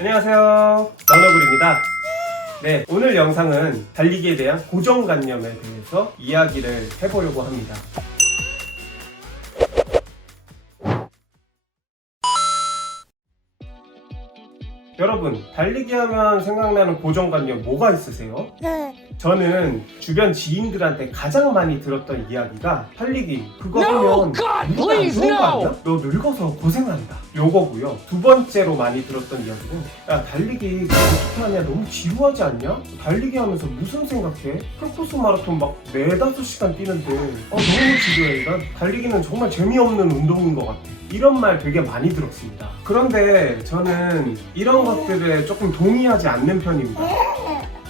안녕하세요. 너너블입니다. 네, 오늘 영상은 달리기에 대한 고정관념에 대해서 이야기를 해보려고 합니다. 여러분, 달리기 하면 생각나는 고정관념 뭐가 있으세요? 네. 저는 주변 지인들한테 가장 많이 들었던 이야기가 달리기 그거 하면 God, 누가 안 please, 좋은 거 no. 아니야? 너 늙어서 고생한다 요거고요 두 번째로 많이 들었던 이야기는 야 달리기 어떻게 하냐 너무 지루하지 않냐? 달리기 하면서 무슨 생각해? 풀코스 마라톤 막 네다섯 시간 뛰는데 어, 너무 지루해 난 달리기는 정말 재미없는 운동인 것 같아 이런 말 되게 많이 들었습니다 그런데 저는 이런 것들에 조금 동의하지 않는 편입니다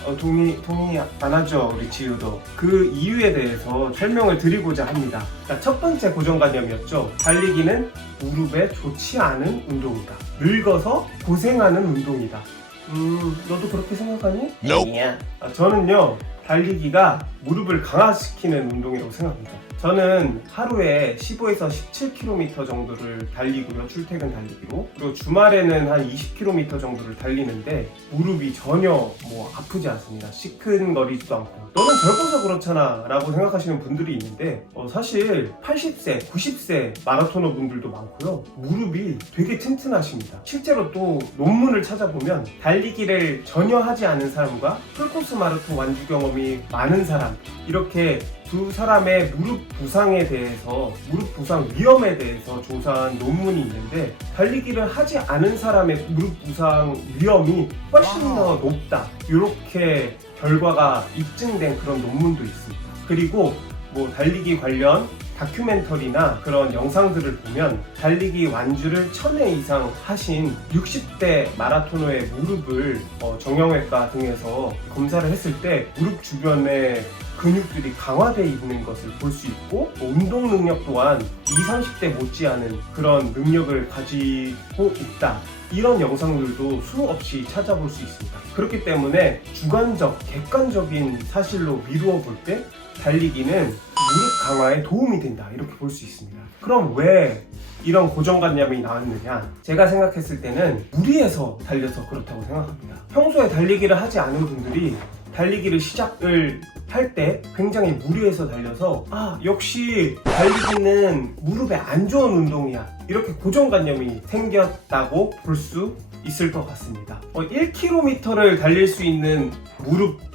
어, 동의, 동의 안 하죠, 우리 지우도. 그 이유에 대해서 설명을 드리고자 합니다. 자, 첫 번째 고정관념이었죠. 달리기는 무릎에 좋지 않은 운동이다. 늙어서 고생하는 운동이다. 음, 너도 그렇게 생각하니? 아니야. 아, 저는요, 달리기가 무릎을 강화시키는 운동이라고 생각합니다. 저는 하루에 15에서 17km 정도를 달리고요. 출퇴근 달리기로. 그리고 주말에는 한 20km 정도를 달리는데 무릎이 전혀 뭐 아프지 않습니다. 시큰거리지도 않고. 너는 젊어서 그렇잖아 라고 생각하시는 분들이 있는데 어, 사실 80세, 90세 마라토너 분들도 많고요. 무릎이 되게 튼튼하십니다. 실제로 또 논문을 찾아보면 달리기를 전혀 하지 않은 사람과 풀코스 마라톤 완주 경험이 많은 사람 이렇게 두 사람의 무릎 부상에 대해서 무릎 부상 위험에 대해서 조사한 논문이 있는데 달리기를 하지 않은 사람의 무릎 부상 위험이 훨씬 더 높다. 이렇게 결과가 입증된 그런 논문도 있습니다. 그리고 뭐 달리기 관련 다큐멘터리나 그런 영상들을 보면 달리기 완주를 천회 이상 하신 60대 마라토너의 무릎을 어, 정형외과 등에서 검사를 했을 때 무릎 주변에 근육들이 강화되어 있는 것을 볼 수 있고 뭐 운동 능력 또한 20, 30대 못지않은 그런 능력을 가지고 있다. 이런 영상들도 수없이 찾아볼 수 있습니다. 그렇기 때문에 주관적, 객관적인 사실로 미루어 볼 때 달리기는 무릎 강화에 도움이 된다. 이렇게 볼 수 있습니다. 그럼 왜 이런 고정관념이 나왔느냐? 제가 생각했을 때는 무리해서 달려서 그렇다고 생각합니다. 평소에 달리기를 하지 않은 분들이 달리기를 시작을 할 때 굉장히 무리해서 달려서 아 역시 달리기는 무릎에 안 좋은 운동이야 이렇게 고정관념이 생겼다고 볼 수 있을 것 같습니다. 어, 1km를 달릴 수 있는 무릎 느-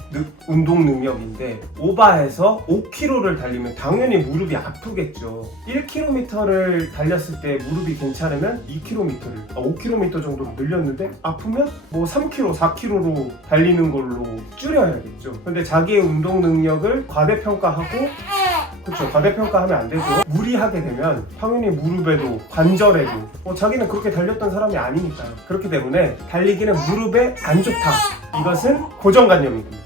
운동 능력인데 오바해서 5km를 달리면 당연히 무릎이 아프겠죠. 1km를 달렸을 때 무릎이 괜찮으면 2km를 5km 정도로 늘렸는데 아프면 뭐 3km, 4km로 달리는 걸로 줄여야겠죠. 근데 자기의 운동 능력을 과대평가하고 그렇죠. 과대평가하면 안 되죠. 무리하게 되면 당연히 무릎에도 관절에도 어, 자기는 그렇게 달렸던 사람이 아니니까요. 그렇기 때문에 달리기는 무릎에 안 좋다. 이것은 고정관념입니다.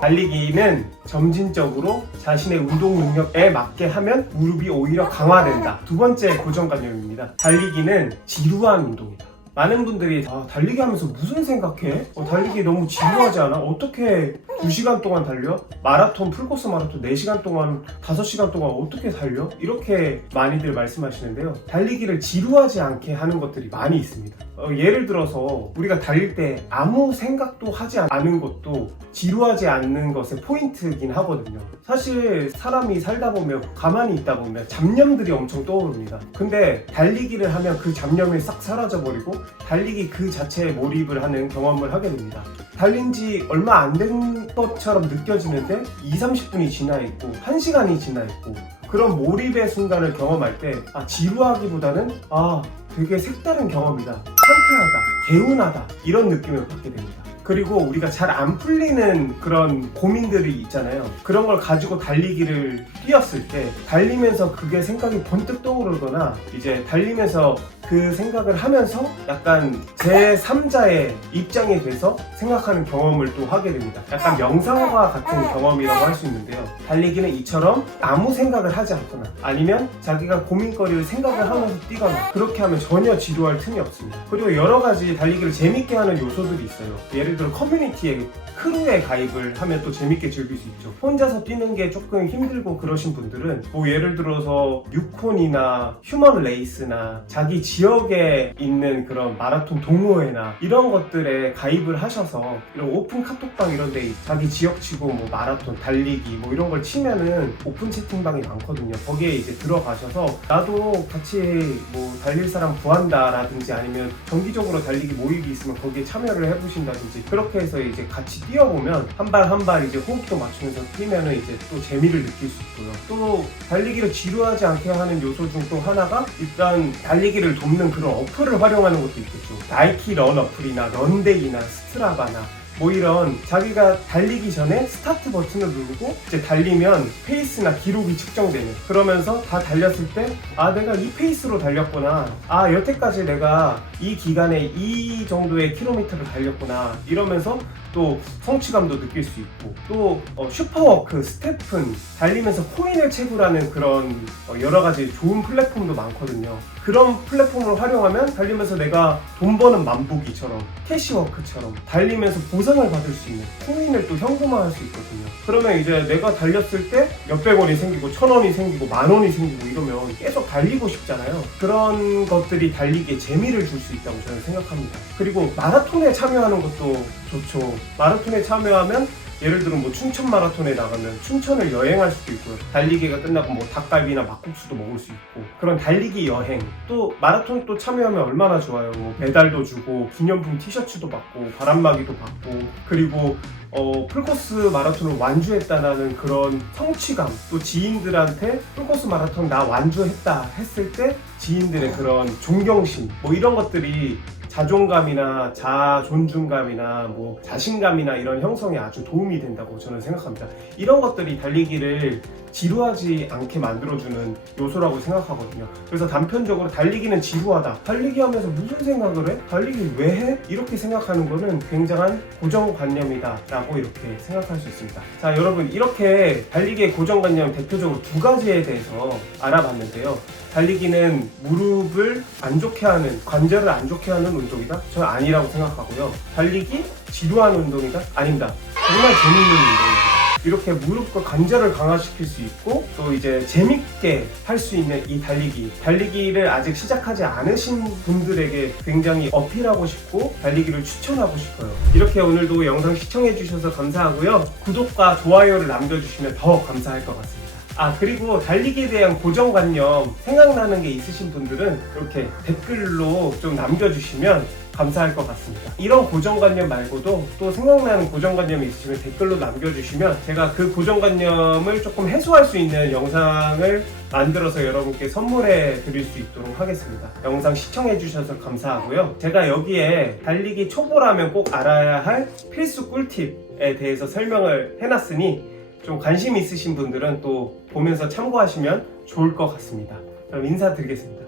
달리기는 점진적으로 자신의 운동 능력에 맞게 하면 무릎이 오히려 강화된다. 두 번째 고정관념입니다. 달리기는 지루한 운동이다. 많은 분들이 아, 달리기 하면서 무슨 생각해? 어, 달리기 너무 지루하지 않아? 어떻게 2시간 동안 달려? 마라톤, 풀코스 마라톤 4시간 동안, 5시간 동안 어떻게 달려? 이렇게 많이들 말씀하시는데요. 달리기를 지루하지 않게 하는 것들이 많이 있습니다. 어, 예를 들어서 우리가 달릴 때 아무 생각도 하지 않은 것도 지루하지 않는 것의 포인트이긴 하거든요. 사실 사람이 살다 보면 가만히 있다 보면 잡념들이 엄청 떠오릅니다. 근데 달리기를 하면 그 잡념이 싹 사라져 버리고 달리기 그 자체에 몰입을 하는 경험을 하게 됩니다. 달린 지 얼마 안 된 것처럼 느껴지는데 2, 30분이 지나 있고 1시간이 지나 있고 그런 몰입의 순간을 경험할 때 아, 지루하기보다는 아 되게 색다른 경험이다. 상쾌하다. 개운하다. 이런 느낌을 받게 됩니다. 그리고 우리가 잘 안 풀리는 그런 고민들이 있잖아요. 그런 걸 가지고 달리기를 뛰었을 때 달리면서 그게 생각이 번뜩 떠오르거나 이제 달리면서 그 생각을 하면서 약간 제3자의 입장이 돼서 생각하는 경험을 또 하게 됩니다. 약간 명상과 같은 경험이라고 할 수 있는데요. 달리기는 이처럼 아무 생각을 하지 않거나 아니면 자기가 고민거리를 생각을 하면서 뛰거나 그렇게 하면 전혀 지루할 틈이 없습니다. 그리고 여러 가지 달리기를 재밌게 하는 요소들이 있어요. 예를 들어 커뮤니티에 크루에 가입을 하면 또 재밌게 즐길 수 있죠. 혼자서 뛰는 게 조금 힘들고 그러신 분들은 뭐 예를 들어서 유콘이나 휴먼 레이스나 자기 지역에 있는 그런 마라톤 동호회나 이런 것들에 가입을 하셔서 이런 오픈 카톡방 이런 데 자기 지역 치고 뭐 마라톤 달리기 뭐 이런 걸 치면은 오픈 채팅방이 많거든요. 거기에 이제 들어가셔서 나도 같이 뭐 달릴 사람 구한다라든지 아니면 정기적으로 달리기 모임이 있으면 거기에 참여를 해보신다든지 그렇게 해서 이제 같이 뛰어보면 한 발 한 발 이제 호흡도 맞추면서 뛰면은 이제 또 재미를 느낄 수 있고요. 또 달리기를 지루하지 않게 하는 요소 중 또 하나가 일단 달리기를 돕는 그런 어플을 활용하는 것도 있겠죠. 나이키 런 어플이나 런데이나 스트라바나 뭐 이런 자기가 달리기 전에 스타트 버튼을 누르고 이제 달리면 페이스나 기록이 측정되는 그러면서 다 달렸을 때 아 내가 이 페이스로 달렸구나 아 여태까지 내가 이 기간에 이 정도의 킬로미터를 달렸구나 이러면서 또 성취감도 느낄 수 있고 또 어, 슈퍼워크, 스태픈 달리면서 코인을 채굴하는 그런 어, 여러 가지 좋은 플랫폼도 많거든요. 그런 플랫폼을 활용하면 달리면서 내가 돈 버는 만보기처럼 캐시워크처럼 달리면서 보상을 받을 수 있는 코인을 또 현금화할 수 있거든요. 그러면 이제 내가 달렸을 때 몇백 원이 생기고 천 원이 생기고 만 원이 생기고 이러면 계속 달리고 싶잖아요. 그런 것들이 달리기에 재미를 줄 수 있다고 저는 생각합니다. 그리고 마라톤에 참여하는 것도 좋죠. 마라톤에 참여하면 예를 들어 뭐 춘천 마라톤에 나가면 춘천을 여행할 수도 있고요. 달리기가 끝나고 뭐 닭갈비나 막국수도 먹을 수 있고 그런 달리기 여행 또 마라톤 또 참여하면 얼마나 좋아요. 뭐 메달도 주고 기념품 티셔츠도 받고 바람막이도 받고 그리고 어, 풀코스 마라톤을 완주했다라는 그런 성취감 또 지인들한테 풀코스 마라톤 나 완주했다 했을 때 지인들의 그런 존경심 뭐 이런 것들이 자존감이나 자 존중감이나 뭐 자신감이나 이런 형성에 아주 도움이 된다고 저는 생각합니다. 이런 것들이 달리기를 지루하지 않게 만들어주는 요소라고 생각하거든요. 그래서 단편적으로 달리기는 지루하다. 달리기 하면서 무슨 생각을 해? 달리기 왜 해? 이렇게 생각하는 거는 굉장한 고정관념이다 라고 이렇게 생각할 수 있습니다. 자, 여러분 이렇게 달리기의 고정관념 대표적으로 두 가지에 대해서 알아봤는데요. 달리기는 무릎을 안 좋게 하는 관절을 안 좋게 하는 운동이다? 저는 아니라고 생각하고요. 달리기 지루한 운동이다? 아닙니다. 정말 재밌는 운동입니다. 이렇게 무릎과 관절을 강화시킬 수 있고 또 이제 재밌게 할 수 있는 이 달리기 달리기를 아직 시작하지 않으신 분들에게 굉장히 어필하고 싶고 달리기를 추천하고 싶어요 이렇게 오늘도 영상 시청해 주셔서 감사하고요 구독과 좋아요를 남겨주시면 더 감사할 것 같습니다 아 그리고 달리기에 대한 고정관념 생각나는 게 있으신 분들은 이렇게 댓글로 좀 남겨주시면 감사할 것 같습니다. 이런 고정관념 말고도 또 생각나는 고정관념이 있으시면 댓글로 남겨주시면 제가 그 고정관념을 조금 해소할 수 있는 영상을 만들어서 여러분께 선물해 드릴 수 있도록 하겠습니다. 영상 시청해 주셔서 감사하고요. 제가 여기에 달리기 초보라면 꼭 알아야 할 필수 꿀팁에 대해서 설명을 해놨으니 좀 관심 있으신 분들은 또 보면서 참고하시면 좋을 것 같습니다. 그럼 인사드리겠습니다.